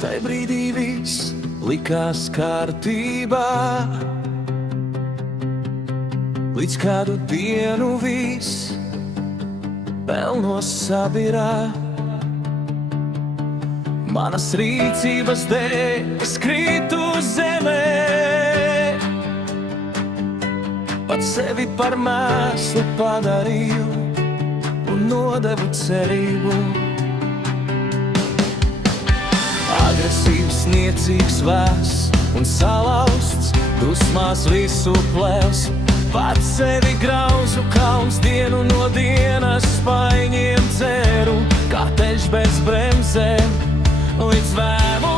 Tai brīdī viss likās kārtībā, līdz kādu dienu viss pelnos sabirā. Manas rīcības dēļ es krītu zemē, pat sevi par mēslu padarīju un nodevu cerību. Agresīvs, niecīgs, vēss un salauzts, dusmās visu plēvs, pats sevi grauzu, kauns dienu no dienas spaiņiem dzeru, kā teļš bez bremzēm līdz vēmu.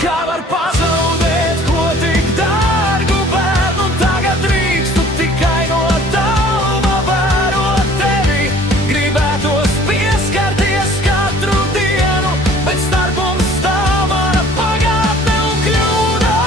Kā var pazaudēt ko tik dārgu bērnu, tagad drīkstu tikai no tāluma vērot tevi, gribētos pieskarties katru dienu, bet starp mums stāv mana pagātne un kļūdas.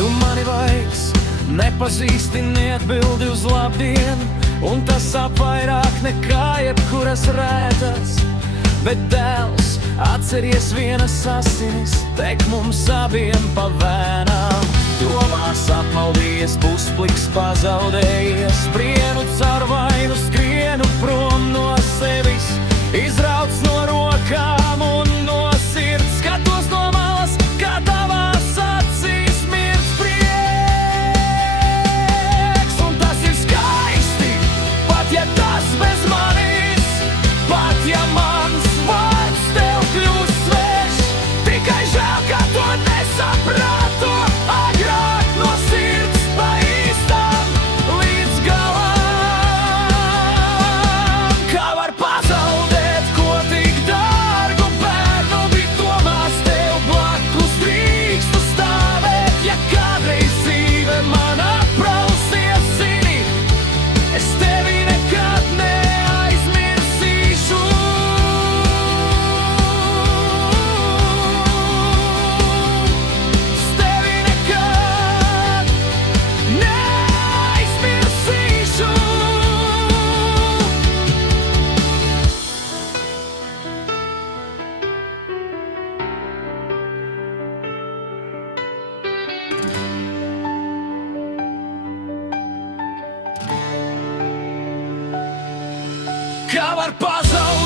Tu mani vaigs nepazīsti, neatbildi uz labdienu, un tas sāp vairāk nekā jebkuras rētas. Bet dēls, atceries vienas asinis, tek mums abiem pa vēnām. Domās apmaldījies, puspliks pazaudējies, skrienu caur vainu, skrienu prom no sevis, izrauts no rokām un no sirds, skatos no malas, kā tavās acīs mirst prieks. Un tas ir skaisti, pat ja tas bez manis, pat ja mans vārds tev kļūst svešs, tikai žēl, ka to nesapratu agrāk no sirds pa īstam līdz galam. Kā var pazaudēt ko tik dārgu bērnu, bet domās tev blakus drīkstu stāvēt, ja kādreiz dzīve man aprausies, zini, es tevi nekad neaizmirsīšu. Es tevi nekad neaizmirsīšu. Kā var pazaudēt